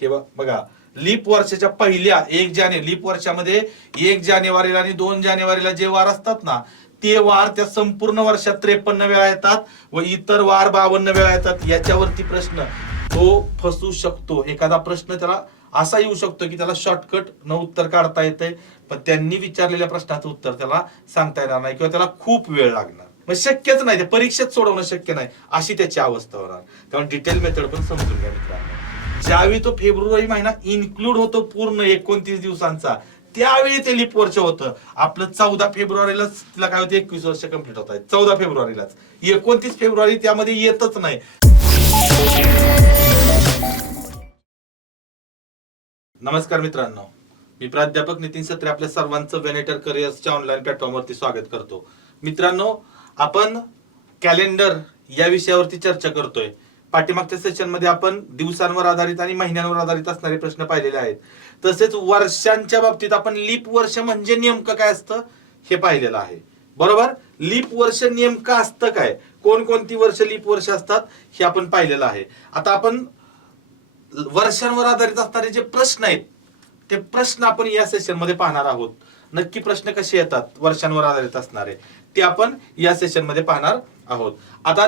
हे बघा, लीप वर्षाच्या पहिल्या लीप वर्षामध्ये 1 जानेवारीला आणि 2 जानेवारीला जे वार असतात ना, ते वार त्या संपूर्ण वर्षात 53 वेळा येतात व इतर वार 52 वेळा येतात. याच्यावरती प्रश्न तो फसू शकतो. एखादा प्रश्न त्याला असा येऊ शकतो की त्याला शॉर्टकट न उत्तर काढता येते, पण त्यांनी विचारलेल्या प्रश्नाचं उत्तर त्याला सांगता येणार नाही किंवा त्याला खूप वेळ लागणार. म्हणजे शक्यच नाही, ते परीक्षेत सोडवणं शक्य नाही अशी त्याची अवस्था होणार. त्यामुळे डिटेल मेथड पण समजून घ्या मित्रांनो. ज्यावेळी तो फेब्रुवारी महिना इन्क्लूड होतो पूर्ण 29 दिवसांचा, त्यावेळी ते लीप वर्ष होतं. आपलं 14 फेब्रुवारीलाच तिला काय होते 21 वर्ष कंप्लीट होत आहेत. 14 फेब्रुवारीलाच, 29 फेब्रुवारी त्यामध्ये येतच नाही. नमस्कार मित्रांनो, मी प्राध्यापक नितीन सत्रे आपल्या सर्वांचं वेनेटर करिअर्सच्या ऑनलाईन प्लॅटफॉर्मवरती स्वागत करतो. मित्रांनो, आपण कॅलेंडर या विषयावरती चर्चा करतोय. पाठीमागच्या सेशन मध्ये आपण दिवसांवर आधारित आणि महिन्यांवर आधारित असणारे प्रश्न पाहिलेले आहेत. तसेच वर्षांच्या बाबतीत आपण लीप वर्ष म्हणजे नेमकं काय असतं हे पाहिलेलं आहे. बरोबर, लीप वर्ष नेमकं असतं काय, कोणकोणती वर्ष लीप वर्ष असतात हे आपण पाहिलेलं आहे. आता आपण वर्षांवर आधारित असणारे जे प्रश्न आहेत ते प्रश्न आपण या सेशन मध्ये पाहणार आहोत. नक्की प्रश्न कसे येतात वर्षांवर आधारित असणारे ते आपण या सेशन मध्ये पाहणार आहोत. आता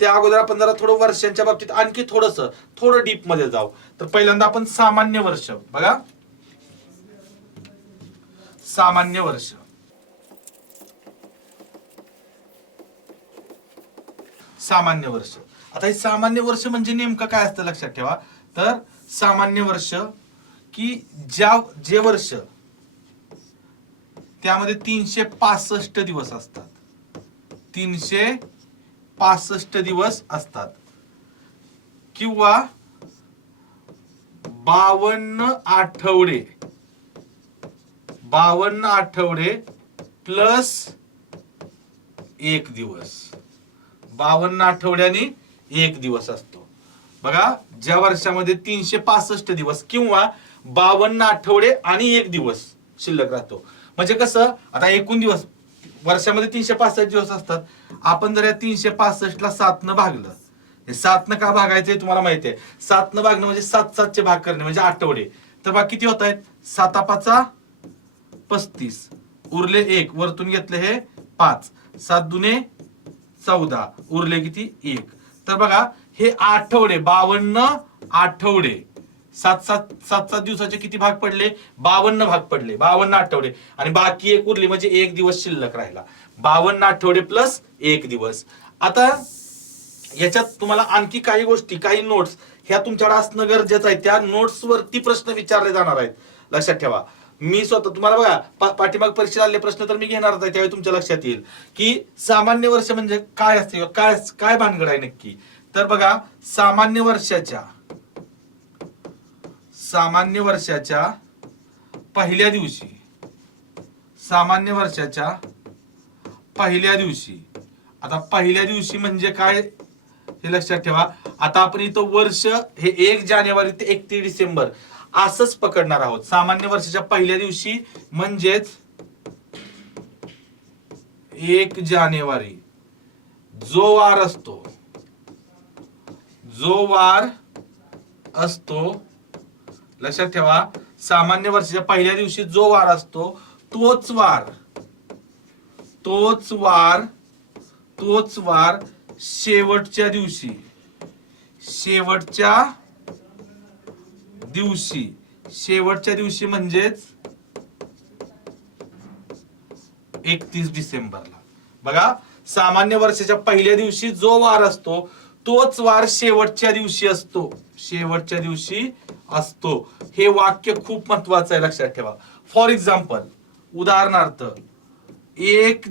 त्या अगोदर आपण जरा थोडं वर्षांच्या बाबतीत आणखी थोडं डीप मध्ये जाऊ. तर पहिल्यांदा आपण सामान्य वर्ष बघा. सामान्य वर्ष, सामान्य वर्ष. आता हे सामान्य वर्ष म्हणजे नेमकं काय असतं लक्षात ठेवा. तर सामान्य वर्ष की जे वर्ष त्यामध्ये 365 दिवस असतात, 365 दिवस असतात किंवा 52 आठवडे, 52 आठवडे प्लस 1 दिवस, 52 आठवड्याने 1 दिवस असतो. बघा, ज्या वर्षामध्ये 365 दिवस किंवा 52 आठवडे आणि 1 दिवस शिल्लक राहतो. म्हणजे कसं, आता एकूण दिवस वर्षामध्ये 365 दिवस असतात. आपण जर या 365 ला 7 न भागलं, हे 7 न का भागायचे तुम्हाला माहिती आहे. 7 न भागणं म्हणजे 7 चे भाग करणे म्हणजे आठवडे. तर बघा किती होत आहेत, 7 5 35, उरले 1, वरतून घेतले हे 5, 7 दुने 14, उरले किती 1. तर बघा हे आठवडे, 52 आठवडे, 7 दिवसाचे किती भाग पडले, 52 भाग पडले, 52 आठवडे आणि बाकी 1 उरली म्हणजे 1 दिवस शिल्लक राहिला. 52 आठवडे प्लस 1 दिवस. आता याच्यात तुम्हाला आणखी काही गोष्टी, काही नोट्स ह्या तुमच्याकडे असणं गरजेचं आहे. त्या नोट्स वरती प्रश्न विचारले जाणार आहेत, लक्षात ठेवा. मी स्वतः तुम्हाला बघा पाठीमाग परीक्षेत आलेले प्रश्न तर मी घेणारच आहे, त्यावेळी तुमच्या लक्षात येईल की सामान्य वर्ष म्हणजे काय असते, काय भानगड आहे नक्की. तर बघा, सामान्य वर्षाच्या पहिल्या दिवशी, सामान्य वर्षाच्या पहिल्या दिवशी, आता पहिल्या दिवशी म्हणजे काय हे लक्षात ठेवा. आता आपण इथं वर्ष हे 1 जानेवारी ते 31 डिसेंबर असंच पकडणार आहोत. सामान्य वर्षाच्या पहिल्या दिवशी म्हणजेच 1 जानेवारी जो वार असतो, लक्षात ठेवा. सामान्य वर्षाच्या पहिल्या दिवशी जो वार असतो तोच वार शेवटच्या दिवशी म्हणजेच 31 डिसेंबरला. बघा, सामान्य वर्षाच्या पहिल्या दिवशी जो वार असतो तोच वार शेवटच्या दिवशी असतो. हे वाक्य खूप महत्वाचं आहे, लक्षात ठेवा. फॉर एक्झाम्पल, उदाहरणार्थ 1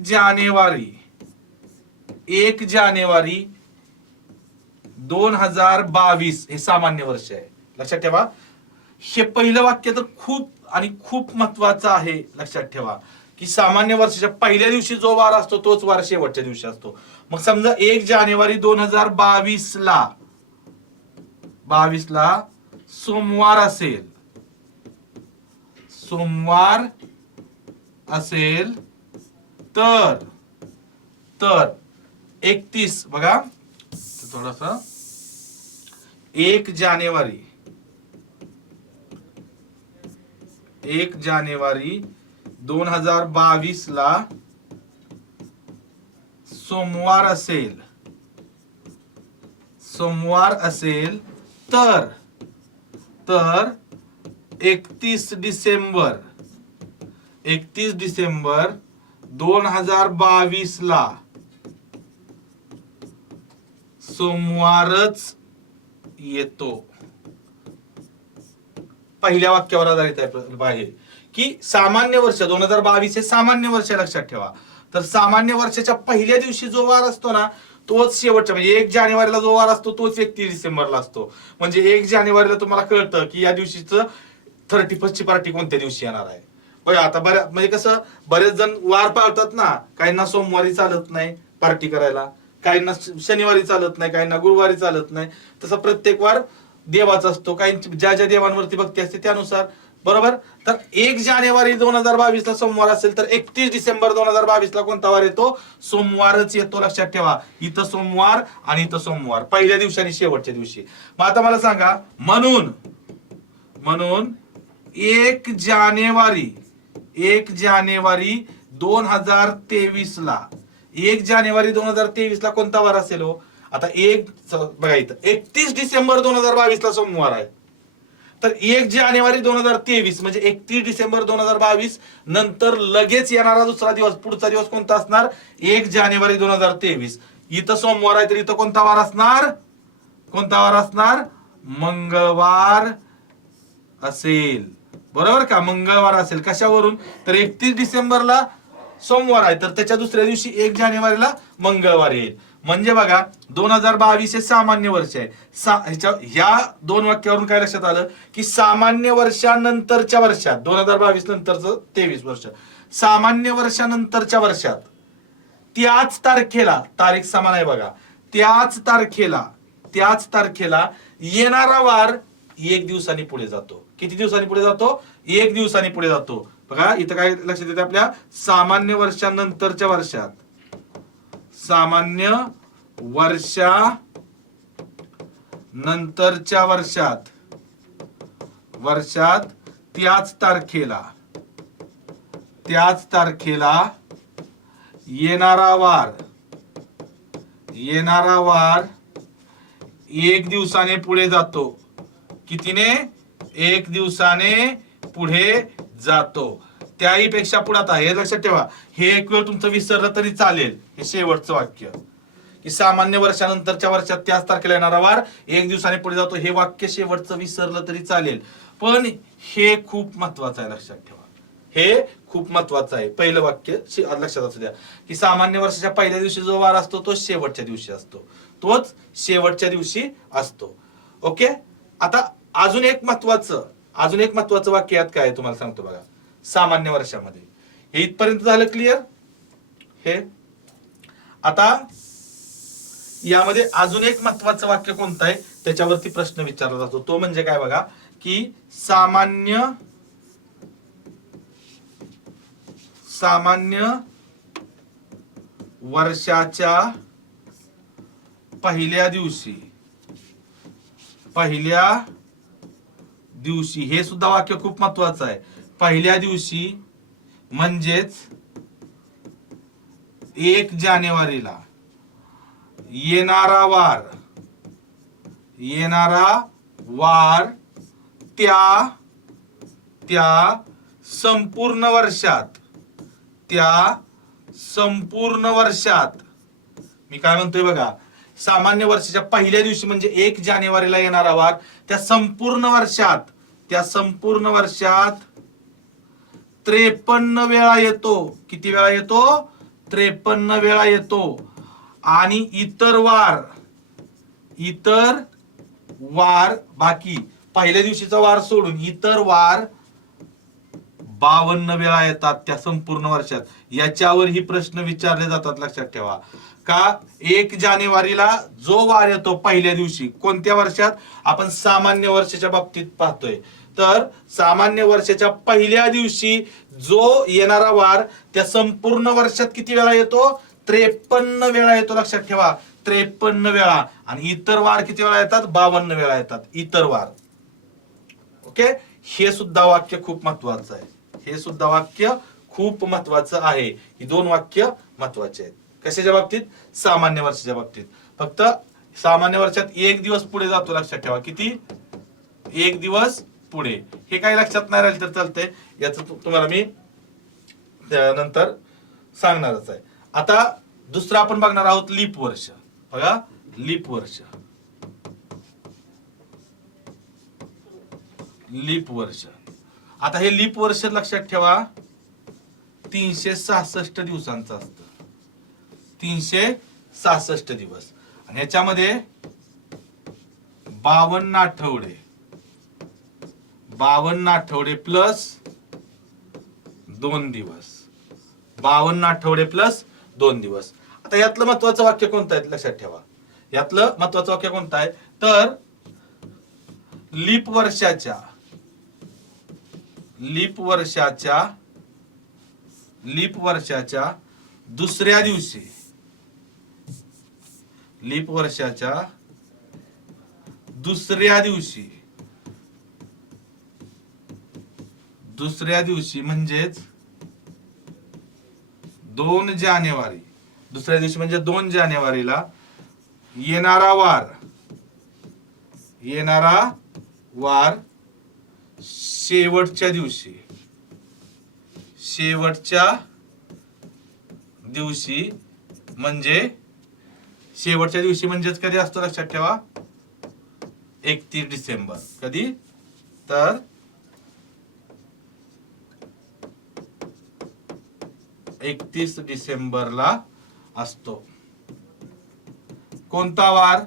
जानेवारी 2022 हे सामान्य वर्ष आहे, लक्षात ठेवा. हे पहिलं वाक्य तर खूप महत्वाचं आहे, लक्षात ठेवा की सामान्य वर्षाच्या पहिल्या दिवशी जो वार असतो तोच वार शेवटच्या दिवशी असतो. मग समजा 1 जानेवारी 2022 ला सोमवार असेल तर 31, बघा थोडस, 1 जानेवारी 1 जानेवारी 2022 ला सोमवार असेल तर 31 डिसेंबर 2022 ला सोमवारच येतो. पहिल्या वाक्यावर आधारित आहे बाहेर की सामान्य वर्ष 2022 हे सामान्य वर्ष लक्षात ठेवा. तर सामान्य वर्षाच्या पहिल्या दिवशी जो वार असतो ना तोच शेवटचा म्हणजे 1 जानेवारीला जो वार असतो तोच 31 डिसेंबरला असतो. म्हणजे 1 जानेवारीला तुम्हाला कळतं की या दिवशीचं 31st ची पार्टी कोणत्या दिवशी येणार आहे. बघा आता बऱ्या म्हणजे कसं बरेच जण वार पाळतात ना, काहींना सोमवारी चालत नाही पार्टी करायला, काहींना शनिवारी चालत नाही, काहींना गुरुवारी चालत नाही. तसं प्रत्येक वार देवाचा असतो, काही ज्या ज्या देवांवरती भक्ती असते त्यानुसार. बरोबर. तर 1 जानेवारी 2022 ला सोमवार असेल तर 31 डिसेंबर 2022 ला कोणता वार येतो? सोमवारच येतो. लक्षात ठेवा, इथं सोमवार आणि इथं सोमवार पहिल्या दिवशी आणि शेवटच्या दिवशी. मग आता मला सांगा, म्हणून 1 जानेवारी 2023 ला 1 जानेवारी 2023 ला कोणता वार असेल हो? आता बघा इथं 31 डिसेंबर 2022 ला सोमवार आहे. तर 1 जानेवारी 2023 म्हणजे 31 डिसेंबर 2022 नंतर लगेच येणारा दुसरा दिवस पुढचा दिवस कोणता असणार? 1 जानेवारी 2023. इथं सोमवार आहे तर इथं कोणता वार असणार? मंगळवार असेल. बरोबर का? मंगळवार असेल. कशावरून? तर 31 डिसेंबरला सोमवार आहे तर त्याच्या दुसऱ्या दिवशी 1 जानेवारीला मंगळवार येईल. म्हणजे बघा 2022 हे सामान्य वर्ष आहे. ह्या दोन वाक्यावरून काय लक्षात आलं की सामान्य वर्षानंतरच्या वर्षात 2022 नंतरचं 23 वर्ष सामान्य वर्षानंतरच्या वर्षात त्याच तारखेला तारीख समान आहे बघा त्याच तारखेला येणारा वार 1 दिवसांनी पुढे जातो. किती दिवसांनी पुढे जातो? 1 दिवसांनी पुढे जातो. बघा इथं काय लक्षात येते आपल्या सामान्य वर्षानंतरच्या वर्षात त्याच तारखेला येणारा वार 1 दिवसाने पुढे जातो. कितीने? 1 दिवसाने पुढे जातो. त्याही पेक्षा पुढे आता हे लक्षात ठेवा, हे एक वेळ तुमचं विसरलं तरी चालेल. हे शेवटचं वाक्य की सामान्य वर्षानंतरच्या वर्षात त्याच तारखेला येणारा वार 1 दिवसाने पुढे जातो. हे वाक्य शेवटचं विसरलं तरी चालेल, पण हे खूप महत्वाचं आहे. लक्षात ठेवा, हे खूप महत्वाचं आहे. पहिलं वाक्य लक्षात असू द्या की सामान्य वर्षाच्या पहिल्या दिवशी जो वार असतो तो शेवटच्या दिवशी असतो. ओके. आता अजून एक महत्वाचं वाक्य यात काय तुम्हाला सांगतो बघा. सामान्य वर्षामध्ये हे इथपर्यंत झालं क्लिअर. हे आता यामध्ये अजून एक महत्वाचं वाक्य कोणतं आहे त्याच्यावरती प्रश्न विचारला जातो. तो म्हणजे काय बघा की सामान्य वर्षाच्या पहिल्या दिवशी हे सुद्धा वाक्य खूप महत्वाचं आहे. पहिल्या दिवशी म्हणजेच 1 जानेवारीला येणारा वार त्या संपूर्ण वर्षात मी काय म्हणतोय बघा, सामान्य वर्षाच्या पहिल्या दिवशी म्हणजे 1 जानेवारीला येणारा वार त्या संपूर्ण वर्षात 53 वेळा येतो. किती वेळा येतो? 53 वेळा येतो. आणि इतर वार बाकी पहिल्या दिवशीचा वार सोडून इतर वार 52 वेळा येतात त्या संपूर्ण वर्षात. याच्यावरही प्रश्न विचारले जातात. लक्षात ठेवा का 1 जानेवारीला जो वार येतो पहिल्या दिवशी कोणत्या वर्षात आपण सामान्य वर्षाच्या बाबतीत पाहतोय तर सामान्य वर्षाच्या पहिल्या दिवशी जो येणारा वार त्या संपूर्ण वर्षात किती वेळा येतो? 53 वेळा येतो. लक्षात ठेवा 53 वेळा. आणि इतर वार किती वेळा येतात? 52 वेळा येतात इतर वार. ओके, हे सुद्धा वाक्य खूप महत्वाचं आहे. हे सुद्धा वाक्य खूप महत्वाचं आहे. ही दोन वाक्य महत्वाचे आहेत. कशाच्या बाबतीत? सामान्य वर्षाच्या बाबतीत. फक्त सामान्य वर्षात एक दिवस पुढे जातो, लक्षात ठेवा. किती? एक दिवस पुढे. हे काही लक्षात नाही राहिलं तर चालतंय, याच तुम्हाला मी त्यानंतर सांगणारच आहे. आता दुसरं आपण बघणार आहोत लीप वर्ष. बघा, लीप वर्ष. लीप वर्ष. आता हे लीप वर्ष लक्षात ठेवा 366 दिवसांचं असतं. 366 दिवस. आणि याच्यामध्ये 52 आठवडे. 52 आठवडे प्लस 2 दिवस. 52 आठवडे प्लस 2 दिवस. आता यातलं महत्वाचं वाक्य कोणतं आहे लक्षात ठेवा. यातलं महत्वाचं वाक्य कोणतं आहे तर लीप वर्षाच्या दुसऱ्या दिवशी, लीप वर्षाच्या दुसऱ्या दिवशी म्हणजेच 2 जानेवारी. दुसऱ्या दिवशी म्हणजे 2 जानेवारीला येणारा वार शेवटच्या दिवशी म्हणजे शेवटच्या दिवशी म्हणजेच कधी असतो लक्षात ठेवा 31 डिसेंबर. कधी? तर 31 डिसेंबरला असतो. कोणता वार?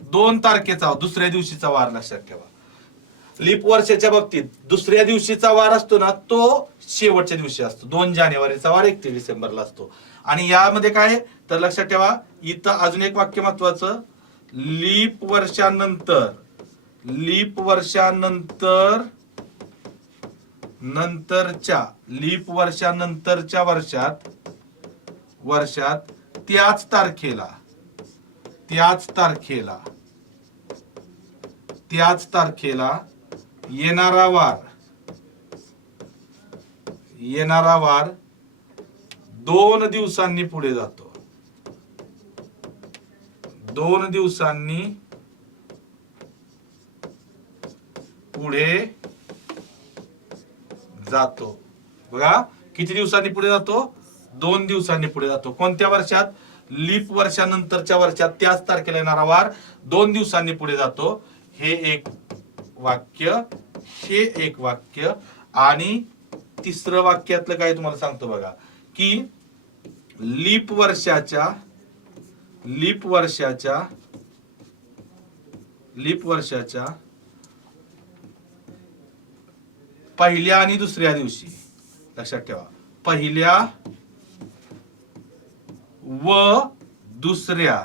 2 तारखेचा दुसऱ्या दिवशीचा वार लक्षात ठेवा. लीप वर्षाच्या बाबतीत दुसऱ्या दिवशीचा वार असतो ना, तो शेवटच्या दिवशी असतो. 2 जानेवारीचा वार 31 डिसेंबरला असतो. आणि यामध्ये काय तर लक्षात ठेवा, इथं अजून एक वाक्य महत्वाचं. लीप वर्षानंतरच्या वर्षात त्याच तारखेला येणारा वार 2 दिवसांनी पुढे जातो. 2 दिवसांनी पुढे जातो. बघा, किती दिवसांनी पुढे जातो? 2 दिवसांनी पुढे जातो. कोणत्या वर्षात? लीप वर्षानंतरच्या वर्षात त्याच तारखेला येणारा वार 2 दिवसांनी पुढे जातो. हे एक वाक्य. आणि तिसरं वाक्यातलं काय तुम्हाला सांगतो बघा, की लीप वर्षाच्या पहिल्या आणि दुसऱ्या दिवशी लक्षात ठेवा. पहिल्या व दुसऱ्या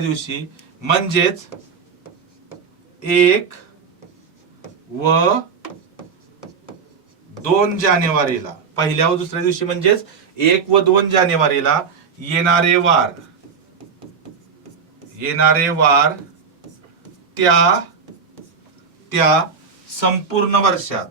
दिवशी म्हणजेच 1 व 2 जानेवारीला. पहिल्या व दुसऱ्या दिवशी म्हणजेच 1 व 2 जानेवारीला येणारे वार त्या संपूर्ण वर्षात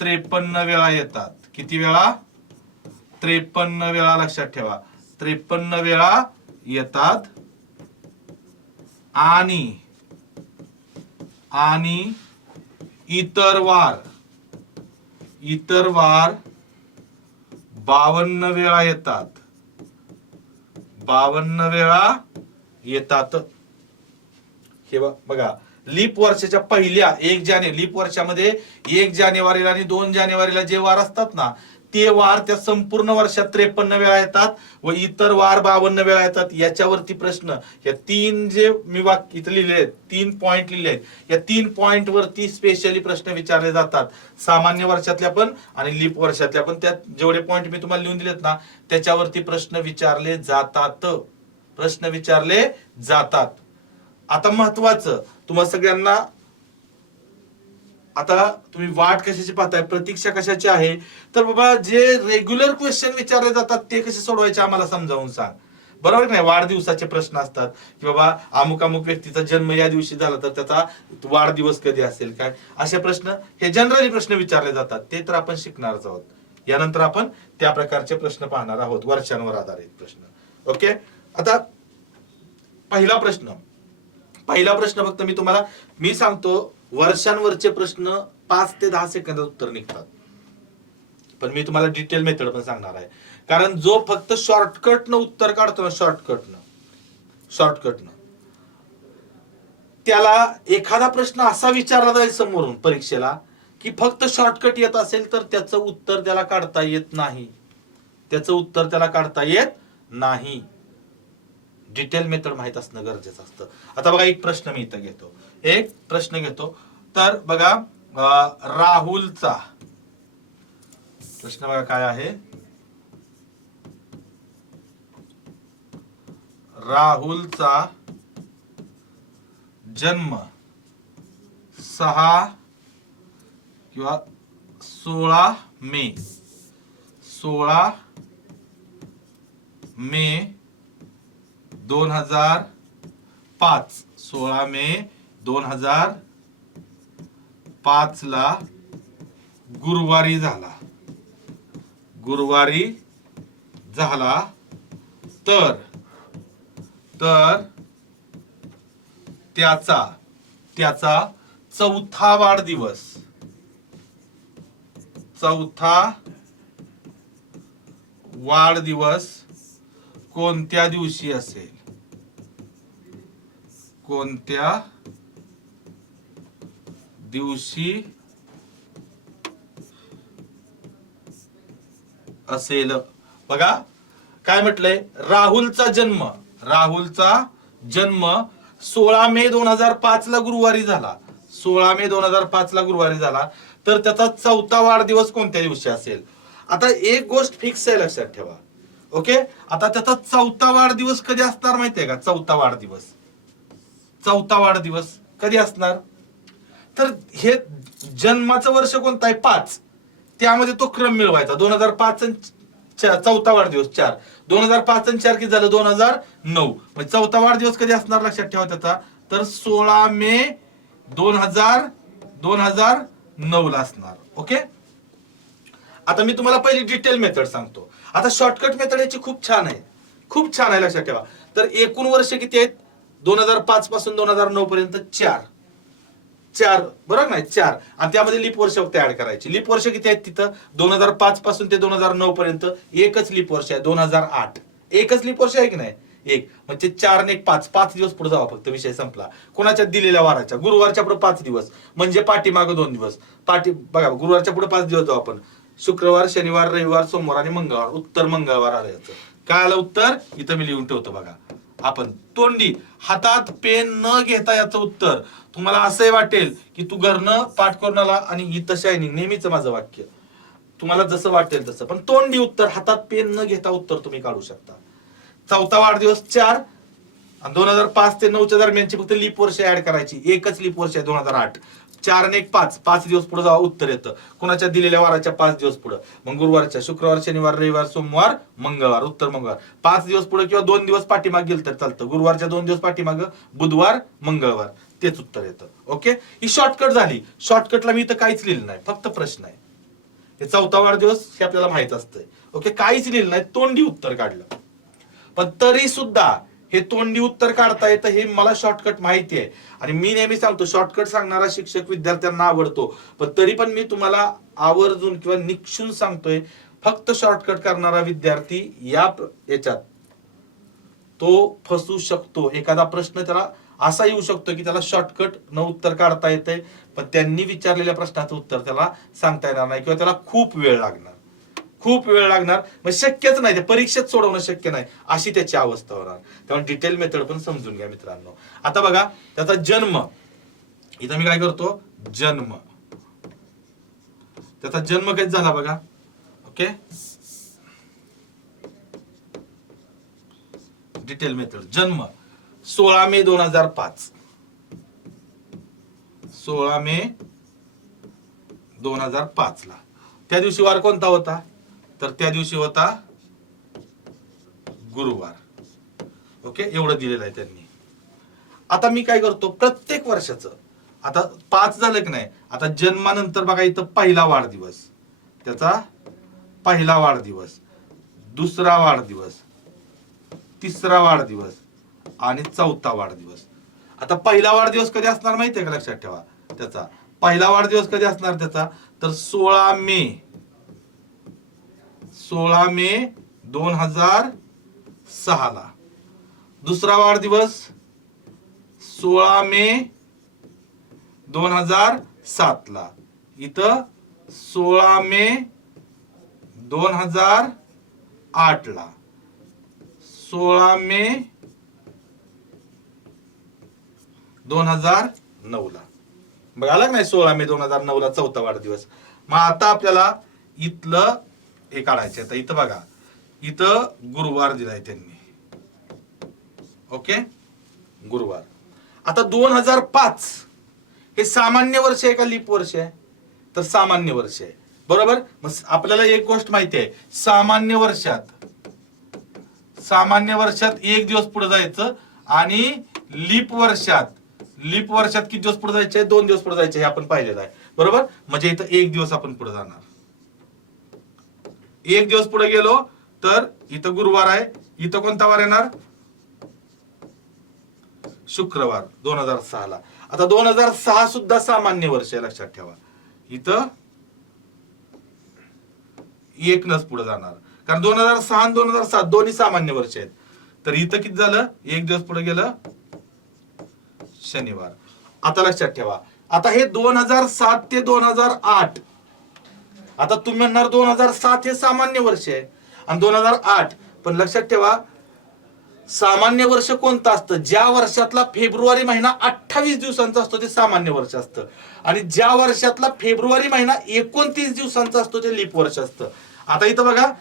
53 वेळा येतात. किती वेळा? 53 वेळा. लक्षात ठेवा 53 वेळा येतात. आणि इतर वार 52 वेळा येतात. 52 वेळा येतात. हे बघा, लीप वर्षाच्या पहिल्या लीप वर्षामध्ये 1 जानेवारीला आणि 2 जानेवारीला जे वार असतात ना, ते वार त्या संपूर्ण वर्षात 53 वेळा येतात व इतर वार 52 वेळा येतात. याच्यावरती प्रश्न, या 3 जे मी वाक्य इथे लिहिले आहेत, 3 पॉइंट लिहिले आहेत, या 3 पॉइंट वरती स्पेशली प्रश्न विचारले जातात. सामान्य वर्षातल्या पण आणि लीप वर्षातल्या पण. त्यात जेवढे पॉइंट मी तुम्हाला लिहून दिलेत ना, त्याच्यावरती प्रश्न विचारले जातात. आता महत्वाचं तुम्हाला सगळ्यांना आता तुम्ही वाट कशाची पाहताय, प्रतीक्षा कशाची आहे, तर बाबा जे रेग्युलर क्वेश्चन विचारले जातात ते कसे सोडवायचे आम्हाला समजावून सांग. बरोबर नाही, वाढदिवसाचे प्रश्न असतात की बाबा अमुक अमुक व्यक्तीचा जन्म या दिवशी झाला तर त्याचा वाढदिवस कधी असेल काय, असे प्रश्न हे जनरली प्रश्न विचारले जातात, ते तर आपण शिकणारच आहोत. यानंतर आपण त्या प्रकारचे प्रश्न पाहणार आहोत, वर्षांवर आधारित प्रश्न. ओके, आता पहिला प्रश्न फक्त मी सांगतो, वर्षांवरचे प्रश्न 5 ते 10 सेकंदात उत्तर निघतात, पण मी तुम्हाला डिटेल मेथड पण सांगणार आहे. कारण जो फक्त शॉर्टकटनं उत्तर काढतो ना, शॉर्टकटनं त्याला एखादा प्रश्न असा विचारला जाईल समोरून परीक्षेला की फक्त शॉर्टकट येत असेल तर त्याचं उत्तर त्याला काढता येत नाही. डिटेल मेथड माहित असणं गरजेचं असतं. आता बघा, एक प्रश्न मी इथं घेतो. तर बघा, राहुलचा प्रश्न बघा काय आहे. राहुलचा जन्म 6 किंवा 16 मे 2005 16 मे 2005 ला गुरुवारी झाला. तर त्याचा चौथा वाढदिवस कोणत्या दिवशी असेल? बघा काय म्हटलंय, राहुलचा जन्म 16 मे 2005 ला गुरुवारी झाला. 16 मे 2005 ला गुरुवारी झाला, तर त्याचा चौथा वाढदिवस कोणत्या दिवशी असेल? आता एक गोष्ट फिक्स आहे, लक्षात ठेवा. ओके, आता त्याचा चौथा वाढदिवस कधी असणार माहितीये का? चौथा वाढदिवस कधी असणार? तर हे जन्माचं वर्ष कोणतं आहे? 5. त्यामध्ये तो क्रम मिळवायचा. 2005 चौथा वाढदिवस 4, 2005 आणि 4 किती झालं? 2009. म्हणजे चौथा वाढदिवस कधी असणार लक्षात ठेवा त्याचा, तर 16 मे 2009 ला असणार. ओके, आता मी तुम्हाला पहिली डिटेल मेथड सांगतो. आता शॉर्टकट मेथड याची खूप छान आहे लक्षात ठेवा. तर एकूण वर्ष किती आहेत? 2005 पासून 2009 पर्यंत 4 बरोबर नाही, 4, आणि त्यामध्ये लीप वर्ष फक्त ऍड करायची. लीप वर्ष किती आहेत तिथं? 2005 पासून ते 2009 पर्यंत एकच लीप वर्ष आहे, 2008. एकच लीप वर्ष आहे की नाही? एक, म्हणजे 4 आणि 1 5 दिवस पुढे जावा, फक्त विषय संपला. कोणाच्या दिलेल्या वाराच्या, गुरुवारच्या पुढे 5 दिवस, म्हणजे पाठीमागं 2 दिवस. बघा, गुरुवारच्या पुढे 5 दिवस जाऊ आपण. शुक्रवार, शनिवार, रविवार, सोमवार आणि मंगळवार. उत्तर मंगळवार आलं याचं. काय आलं उत्तर? इथं मी लिहून ठेवतो बघा. आपण तोंडी हातात पेन न घेता याचं उत्तर. तुम्हाला असंही वाटेल की तू घरनं पाठ करून आला आणि इथं शायनिंग, नेहमीच माझं वाक्य, तुम्हाला जसं वाटेल तसं, पण तोंडी उत्तर, हातात पेन न घेता उत्तर तुम्ही काढू शकता. चौथा वाढदिवस 4, आणि 2005 ते 9च्या दरम्यानची फक्त लीप वर्ष ऍड करायची. एकच लीप वर्ष आहे 2008. 4 आणि 1 5 दिवस पुढे जावा, उत्तर येतं. कोणाच्या दिलेल्या वाराच्या 5 दिवस पुढे, मग गुरुवारच्या, शुक्रवार, शनिवार, रविवार, सोमवार, मंगळवार. उत्तर मंगळवार. 5 दिवस पुढे किंवा 2 दिवस पाठीमाग गेलं तर चालतं. गुरुवारच्या 2 दिवस पाठीमाग, बुधवार, मंगळवार, तेच उत्तर येतं. ओके, ही शॉर्टकट झाली. शॉर्टकटला मी इथं काहीच लिहिलं नाही, फक्त प्रश्न आहे. हे चौथा वाढदिवस हे आपल्याला माहित असतंय. ओके, काहीच लिहिलं नाही, तोंडी उत्तर काढलं. पण तरी सुद्धा हे तोंडी उत्तर काढता येतं, हे मला शॉर्टकट माहिती आहे. आणि मी नेहमी सांगतो, शॉर्टकट सांगणारा शिक्षक विद्यार्थ्यांना आवडतो. पण तरी पण मी तुम्हाला आवर्जून किंवा निक्षून सांगतोय, फक्त शॉर्टकट करणारा विद्यार्थी याच्यात तो फसू शकतो. एखादा प्रश्न त्याला असा येऊ शकतो की त्याला शॉर्टकट न उत्तर काढता येतंय, पण त्यांनी विचारलेल्या प्रश्नाचं उत्तर त्याला सांगता येणार नाही, किंवा त्याला खूप वेळ लागणार. म्हणजे शक्यच नाही, परीक्षेत सोडवणं शक्य नाही, अशी त्याची अवस्था होणार. त्यामुळे डिटेल मेथड पण समजून घ्या मित्रांनो. आता बघा, त्याचा जन्म, इथं मी काय करतो, त्याचा जन्म कधी झाला बघा. Okay, detail method. जन्म 16 मे 2005. 16 मे 2005 ला. त्या दिवशी वार कोणता होता? तर त्या दिवशी होता गुरुवार. ओके, एवढं दिलेलं आहे त्यांनी. आता मी काय करतो, प्रत्येक वर्षाचं, आता 5 झालं की नाही, आता जन्मानंतर बघा इथं पहिला वाढदिवस, त्याचा पहिला वाढदिवस, दुसरा वाढदिवस, तिसरा वाढदिवस आणि चौथा वाढदिवस. आता पहिला वाढदिवस कधी असणार माहितीये का? लक्षात ठेवा, त्याचा पहिला वाढदिवस कधी असणार त्याचा, तर 16 मे 2006 ला. दुसरा वाढदिवस 16 मे 2007 ला. इथं 16 मे 2008 ला. 16 मे 2009 ला. बघ आला नाही, 16 मे 2009 ला चौथा वाढदिवस. मग आता आपल्याला इथलं हे काढायचे. आता इथं बघा, इथं गुरुवार दिलाय त्यांनी. ओके, गुरुवार. आता 2005 हे सामान्य वर्ष आहे का लीप वर्ष आहे? तर सामान्य वर्ष आहे, बरोबर. मग आपल्याला एक गोष्ट माहिती आहे, सामान्य वर्षात एक दिवस पुढे जायचं आणि लीप वर्षात किती दिवस पुढे जायचे? 2 दिवस पुढे जायचे, हे आपण पाहिलेलं आहे, बरोबर. म्हणजे इथं एक दिवस आपण पुढे जाणार. एक दिवस पुढे गेलो तर इथं गुरुवार आहे, इथं कोणता वार येणार? शुक्रवार 2006 ला. आता 2006 सुद्धा सामान्य वर्ष आहे, लक्षात ठेवा. इथं एक नस पुढे जाणार, कारण 2006 आणि 2007 दोन्ही सामान्य वर्ष आहेत. तर इथं किती झालं? एक दिवस पुढे गेलं, शनिवार. आता लक्षात ठेवा, आता हे 2007 ते 2008. आता तुम्ही म्हणणार 2007 हे सामान्य वर्ष आहे आणि 2008, पण लक्षात ठेवा, सामान्य वर्ष कोणतं असतं? ज्या वर्षातला फेब्रुवारी महिना 28 दिवसांचा असतो ते सामान्य वर्ष असतं, आणि ज्या वर्षातला फेब्रुवारी महिना 29 दिवसांचा असतो ते लीप वर्ष असतं. आता इथं बघा,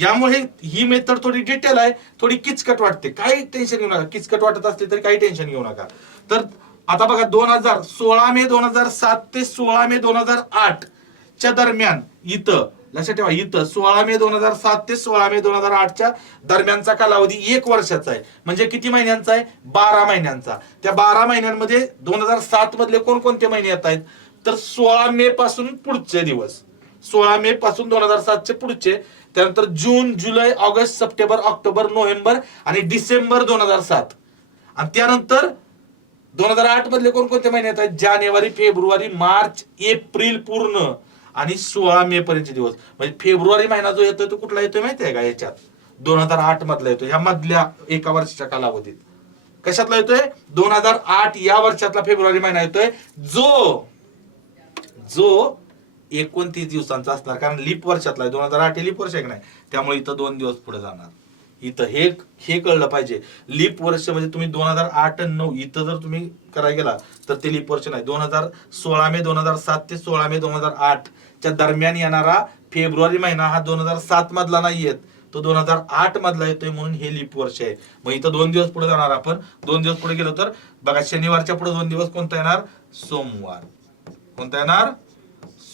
यामुळे ही मेथड थोडी डिटेल आहे, थोडी किचकट वाटते, काही टेन्शन घेऊ नका. किचकट वाटत असले तरी काही टेन्शन घेऊ नका. तर आता बघा, 16 मे 2007 ते 16 मे 2008 च्या दरम्यान, इथं लक्षात ठेवा, इथं 16 मे 2007 ते 16 मे 2008 च्या दरम्यानचा कालावधी 1 वर्षाचा आहे. म्हणजे किती महिन्यांचा आहे? 12 महिन्यांचा. त्या 12 महिन्यांमध्ये 2007 मधले कोणकोणते महिने येत आहेत? तर 16 मे पासून पुढचे दिवस, 16 मे पासून 2007 चे पुढचे, त्यानंतर जून, जुलै, ऑगस्ट, सप्टेंबर, ऑक्टोबर, नोव्हेंबर आणि डिसेंबर 2007, आणि त्यानंतर 2008 मधले कोणकोणते महिने येत आहेत? जानेवारी, फेब्रुवारी, मार्च, एप्रिल पूर्ण आणि 16 मे पर्यंतचे दिवस. म्हणजे फेब्रुवारी महिना जो येतोय तो कुठला येतोय माहिती आहे का? याच्यात 2008 मधला येतोय, ह्या मधल्या एका वर्षाच्या कालावधीत. कशातला येतोय? 2008 या वर्षातला फेब्रुवारी महिना येतोय, जो 29 दिवसांचा असणार, कारण लीप वर्षातला आहे. 2008 हे लीप वर्ष आहे की नाही, त्यामुळे इथं 2 दिवस पुढे जाणार. इथं हे कळलं पाहिजे. लीप वर्ष म्हणजे तुम्ही 2008 आणि 9 इथं जर तुम्ही करायला गेला तर ते लीप वर्ष नाही. 16 मे 2007 ते 16 मे 2008 च्या दरम्यान येणारा फेब्रुवारी महिना हा 2007 मधला नाही येत, तो 2008 मधला येतोय, म्हणून हे लीप वर्ष आहे. मग इथं 2 दिवस पुढे जाणार आपण. 2 दिवस पुढे गेलो तर बघा, शनिवारच्या पुढे 2 दिवस कोणता येणार? सोमवार. कोणता येणार?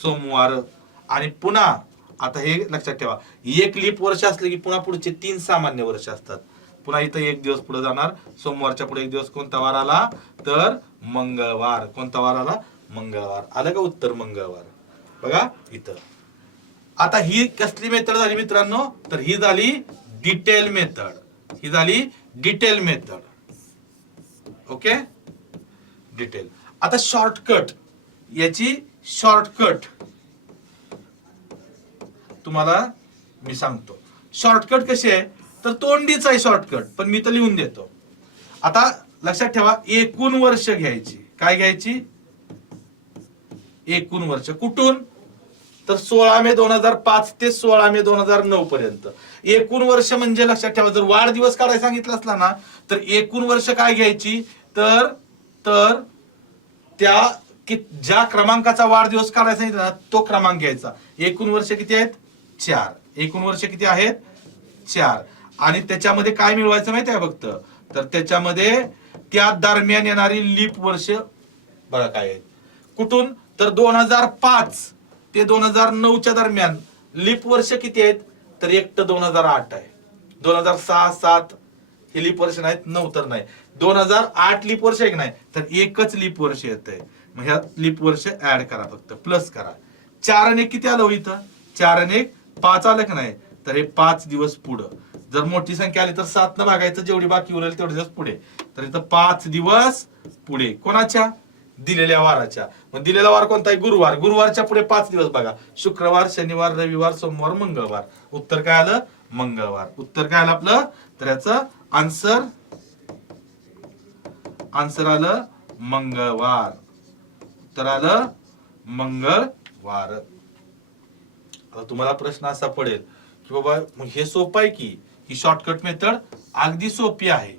सोमवार. आणि पुन्हा आता हे लक्षात ठेवा, एक लीप वर्ष असले की पुन्हा पुढचे 3 सामान्य वर्ष असतात. पुन्हा इथं 1 दिवस पुढे जाणार. सोमवारच्या पुढे 1 दिवस कोणता वार आला? तर मंगळवार. कोणता वार आला? मंगळवार. आलं का उत्तर? मंगळवार. बघा इथं. आता ही कसली मेथड झाली मित्रांनो? तर ही झाली डिटेल मेथड. Okay, detail. आता शॉर्टकट, याची शॉर्टकट तुम्हाला मी सांगतो. शॉर्टकट कशी आहे? तर तोंडीच आहे शॉर्टकट, पण मी तर लिहून देतो. आता लक्षात ठेवा, एकूण वर्ष घ्यायची. काय घ्यायची? एकूण वर्ष. कुठून? तर 16 मे 2005 ते 16 मे 2009 पर्यंत. एकूण वर्ष म्हणजे लक्षात ठेवा, जर वाढदिवस काढायला सांगितलं असला ना, तर एकूण वर्ष काय घ्यायची? तर त्या ज्या क्रमांकाचा वाढदिवस काढायचा सांगितलं ना, तो क्रमांक घ्यायचा. एकूण वर्ष किती आहेत? 4. एकूण वर्ष किती आहेत? 4. आणि त्याच्यामध्ये काय मिळवायचं माहिती आहे फक्त? तर त्याच्यामध्ये त्या दरम्यान येणारी लीप वर्ष बघा काय आहेत. कुठून? तर 2005 ते 2009च्या दरम्यान लीप वर्ष किती आहेत तर एक तर 2008 आहे. 2006, 7 हे लीप वर्ष नाहीत, 9 तर नाही. 2008 लीप वर्ष आहे की नाही तर एकच लीप वर्ष येत आहे. मग ह्या लीप वर्ष ऍड करा, फक्त प्लस करा. 4 आणि 1 किती आलं हो इथं? 4 आणि 1 5 आलं की नाही तर हे 5 दिवस पुढं. जर मोठी संख्या आली तर 7 न भागायचं, जेवढी बाकी उरेल तेवढे दिवस पुढे. तर इथं 5 दिवस पुढे कोणाच्या? दिलेल्या वाराच्या. मग दिलेला वार कोणता आहे? गुरुवार. गुरुवारच्या पुढे 5 दिवस बघा. शुक्रवार, शनिवार, रविवार, सोमवार, मंगळवार. उत्तर काय आलं? मंगळवार. उत्तर काय आलं आपलं? तर याचं आन्सर आलं मंगळवार. उत्तर आलं मंगळवार. आता तुम्हाला प्रश्न असा पडेल की बाबा मग हे सोपं आहे की, ही शॉर्टकट मेथड अगदी सोपी आहे.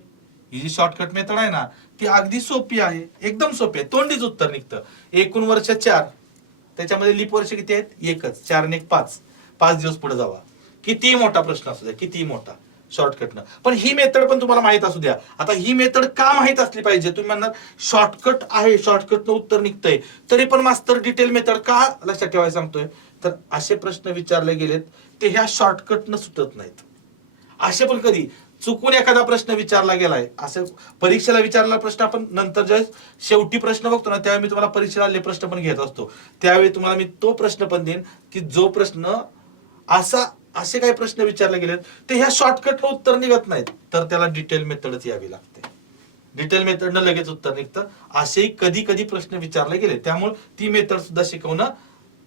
ही जी शॉर्टकट मेथड आहे ना ती अगदी सोपी आहे, एकदम सोपी आहे. तोंडीच उत्तर निघतं. एकूण वर्ष 4, त्याच्यामध्ये लीप वर्ष किती आहेत? एकच. 4 आणि 1 5. 5 दिवस पुढे जावा. कितीही मोठा प्रश्न असू द्या, कितीही मोठा, शॉर्टकटनं. पण ही मेथड पण तुम्हाला माहित असू द्या. आता ही मेथड का माहित असली पाहिजे? तुम्ही म्हणणार शॉर्टकट आहे, शॉर्टकटनं उत्तर निघतंय, तरी पण मास्तर डिटेल मेथड का लक्षात ठेवायला सांगतोय? तर असे प्रश्न विचारले गेलेत ते ह्या शॉर्टकटनं सुटत नाहीत. असे पण कधी चुकून एखादा प्रश्न विचारला गेलाय, असं परीक्षेला विचारलेला प्रश्न आपण नंतर ज्यावेळेस शेवटी प्रश्न बघतो ना त्यावेळी मी तुम्हाला परीक्षेला आलेले प्रश्न पण घेत असतो. त्यावेळी तुम्हाला मी तो प्रश्न पण देईन की जो प्रश्न असे काही प्रश्न विचारले गेलेत ते ह्या शॉर्टकटला उत्तर निघत नाहीत, तर त्याला डिटेल मेथडच यावी लागते. डिटेल मेथडनं लगेच उत्तर निघतं. असेही कधी कधी प्रश्न विचारले गेले, त्यामुळे ती मेथड सुद्धा शिकवणं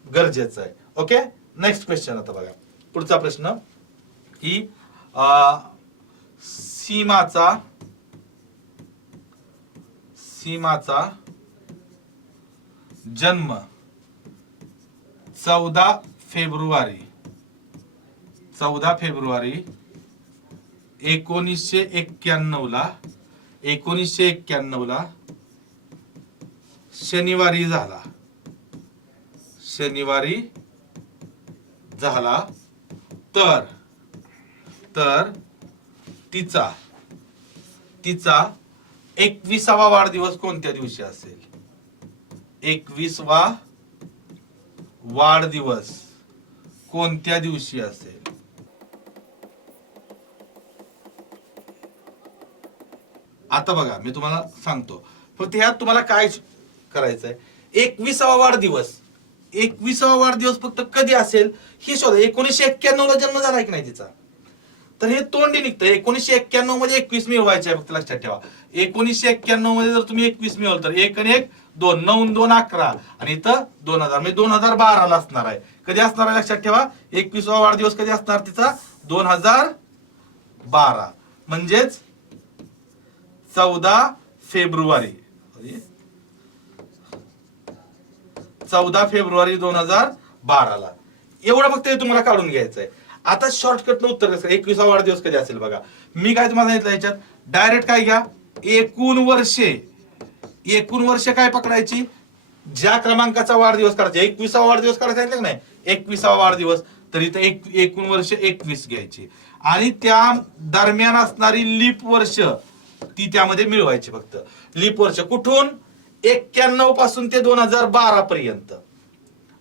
गरजेचं आहे. Okay, next question. आता बघा पुढचा प्रश्न की सीमाचा जन्म 14 फेब्रुवारी 1991 ला शनिवारी झाला. तर तिचा 21वा वाढदिवस कोणत्या दिवशी असेल? 21वा वाढदिवस कोणत्या दिवशी असेल? आता बघा मी तुम्हाला सांगतो, फक्त ह्यात तुम्हाला काय करायचंय? 21वा वाढदिवस फक्त कधी असेल हे शोधा. 1991 ला जन्म झाला की नाही तिचा, तर हे तोंडी निघतं. 1991 मध्ये 21 मिळवायचे आहे, फक्त लक्षात ठेवा. 1991 मध्ये जर तुम्ही 21 मिळवलं तर 1 आणि 1 2, 9 आणि 2 11 आणि इथं 2000 म्हणजे 2012 ला असणार आहे. कधी असणार आहे लक्षात ठेवा? 21वा वाढदिवस कधी असणार तिचा? 2012 म्हणजेच 14 फेब्रुवारी 2012 ला. एवढं फक्त तुम्हाला काढून घ्यायचं आहे. आता शॉर्टकट उत्तर कसं? 21वा वाढदिवस कधी असेल बघा. मी काय तुम्हाला सांगितलं याच्यात? डायरेक्ट काय घ्या, एकूण वर्षे काय पकडायची? ज्या क्रमांकाचा वाढदिवस करायचा, 21वा वाढदिवस करायचा सांगितलं नाही, 21वा वाढदिवस, तर इथं एकूण वर्ष 21 घ्यायची आणि त्या दरम्यान असणारी लीप वर्ष ती त्यामध्ये मिळवायची. फक्त लीप वर्ष कुठून? 91 पासून ते 2012 पर्यंत.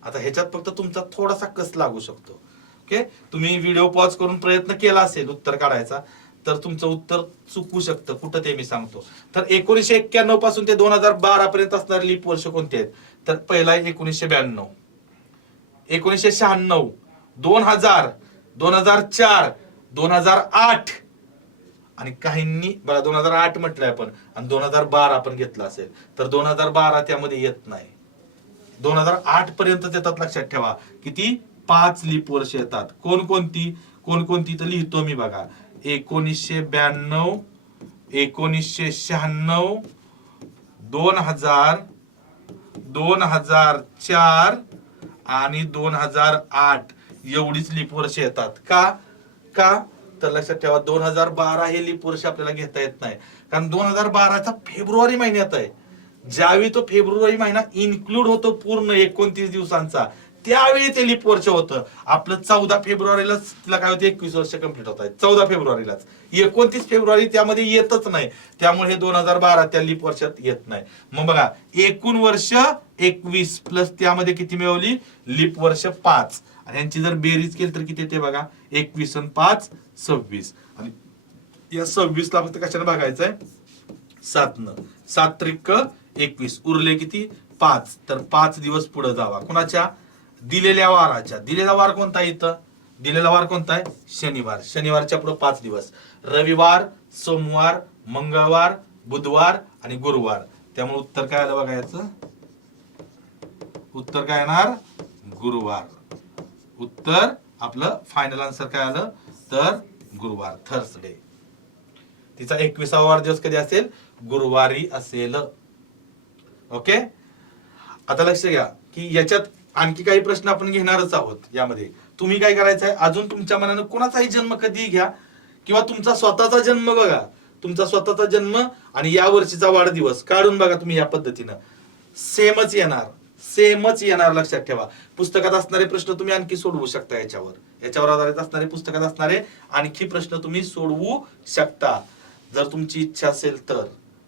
आता ह्याच्यात फक्त तुमचा थोडासा कस लागू शकतो. ओके, तुम्ही व्हिडिओ पॉज करून प्रयत्न केला असेल उत्तर काढायचा तर तुमचं उत्तर चुकू शकतं. कुठं ते मी सांगतो. तर 1991 पासून ते 2012 पर्यंत असणारे लीप वर्ष कोणते आहेत? तर पहिला आहे 1992, 1996, 2000, 2004, 2008 आणि काहींनी बघा 2008 म्हटलंय आपण आणि 2012 पण घेतला असेल तर 2012 त्यामध्ये येत नाही. 2008 पर्यंत येतात. लक्षात ठेवा किती? 5 लीप वर्ष येतात. कोणकोणती तर लिहितो मी बघा. 1992, 1996, 2000, 2004 आणि 2008 एवढीच लीप वर्ष येतात. का तर लक्षात ठेवा 2012 हे लीप वर्ष आपल्याला घेता येत नाही, कारण 2012चा फेब्रुवारी महिन्यात आहे. ज्यावेळी तो फेब्रुवारी महिना इन्क्लूड होतो पूर्ण 29 दिवसांचा, त्यावेळी ते लीप वर्ष होतं. आपलं 14 फेब्रुवारीलाच तिला काय होतं 21 वर्ष कंप्लीट होत आहेत 14 फेब्रुवारीलाच. 29 फेब्रुवारी त्यामध्ये येतच नाही, त्यामुळे हे 2012 त्या लीप वर्षात येत नाही. मग बघा एकूण वर्ष 21 प्लस त्यामध्ये किती मिळवली लीप वर्ष 5, आणि यांची जर बेरीज केली तर किती येते बघा 21 आणि 5 26, आणि या 26 ला फक्त कशाने भागायचंय 7 न, 7 त्रिक 21, उरले किती 5, तर 5 दिवस पुढे जावा कुणाच्या दिलेल्या वाराच्या. दिलेला वार कोणता आहे इथं, दिलेला वार कोणता आहे शनिवार, शनिवारच्या पुढे 5 दिवस, रविवार सोमवार मंगळवार बुधवार आणि गुरुवार. त्यामुळे उत्तर काय आलं बघा, याचं उत्तर काय येणार गुरुवार. उत्तर आपलं फायनल आन्सर काय आलं तर गुरुवार, थर्सडे. तिचा 21वा वाढदिवस कधी असेल गुरुवारी असेल. ओके, आता लक्ष घ्या की याच्यात आणखी काही प्रश्न आपण घेणारच आहोत. यामध्ये तुम्ही काय करायचं आहे, अजून तुमच्या मनानं कोणाचाही जन्म कधी घ्या किंवा तुमचा स्वतःचा जन्म बघा, तुमचा स्वतःचा जन्म आणि या वर्षीचा वाढदिवस काढून बघा तुम्ही या पद्धतीनं, सेमच येणार, सेमच येणार. लक्षात ठेवा, पुस्तकात असणारे प्रश्न तुम्ही आणखी सोडवू शकता, याच्यावर आधारित असणारे पुस्तकात असणारे आणखी प्रश्न तुम्ही सोडवू शकता जर तुमची इच्छा असेल तर.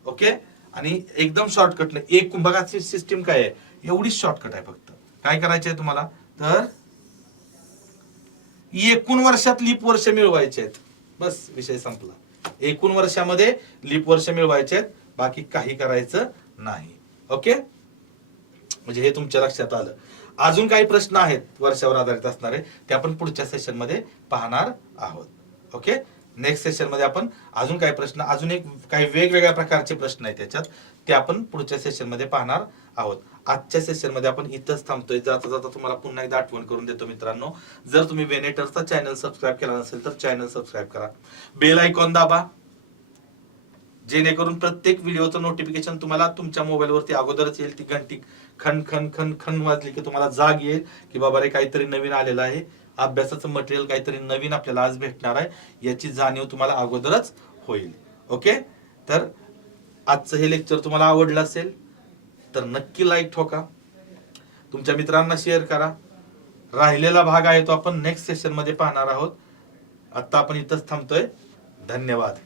ओके, आणि एकदम शॉर्टकट नाही, एक बघा सिस्टीम काय आहे, एवढीच शॉर्टकट आहे. फक्त काय करायचे आहे तुम्हाला तर एकूण वर्षात लीप वर्ष मिळवायचे आहेत, बस विषय संपला. एकूण वर्षामध्ये लीप वर्ष मिळवायचे आहेत, बाकी काही करायचं नाही. ओके, म्हणजे हे तुमच्या लक्षात आलं. अजून काही प्रश्न आहेत वर्षावर आधारित असणारे, ते आपण पुढच्या सेशन मध्ये पाहणार आहोत. ओके, नेक्स्ट सेशन मध्ये आपण अजून काही प्रश्न, अजून एक काही वेगवेगळ्या प्रकारचे प्रश्न आहेत त्याच्यात, ते आपण पुढच्या सेशन मध्ये पाहणार आहोत. आजच्या सेशन मध्ये आपण इथंच थांबतोय. जाता जाता तुम्हाला पुन्हा एकदा आठवण करून देतो मित्रांनो, जर तुम्ही वेनेटरचा चॅनल सबस्क्राईब केला नसेल तर चॅनल सबस्क्राईब करा, बेल आयकॉन दाबा, जेणेकरून प्रत्येक व्हिडिओचं नोटिफिकेशन तुम्हाला तुमच्या मोबाईल वरती अगोदरच येईल. ती घंटी खन खन खन खन वाजली की तुम्हाला जाग येईल की बाबा रे काहीतरी नवीन आलेलं आहे, अभ्यासाचं मटेरियल काहीतरी नवीन आपल्याला आज भेटणार आहे, याची जाणीव तुम्हाला अगोदरच होईल. ओके, तर आजचं हे लेक्चर तुम्हाला आवडलं असेल तर नक्की लाईक ठोका, तुमच्या मित्रांना शेअर करा. राहिलेला भाग आहे तो आपण नेक्स्ट सेशन मध्ये पाहणार आहोत. आता आपण इथंच थांबतोय. धन्यवाद.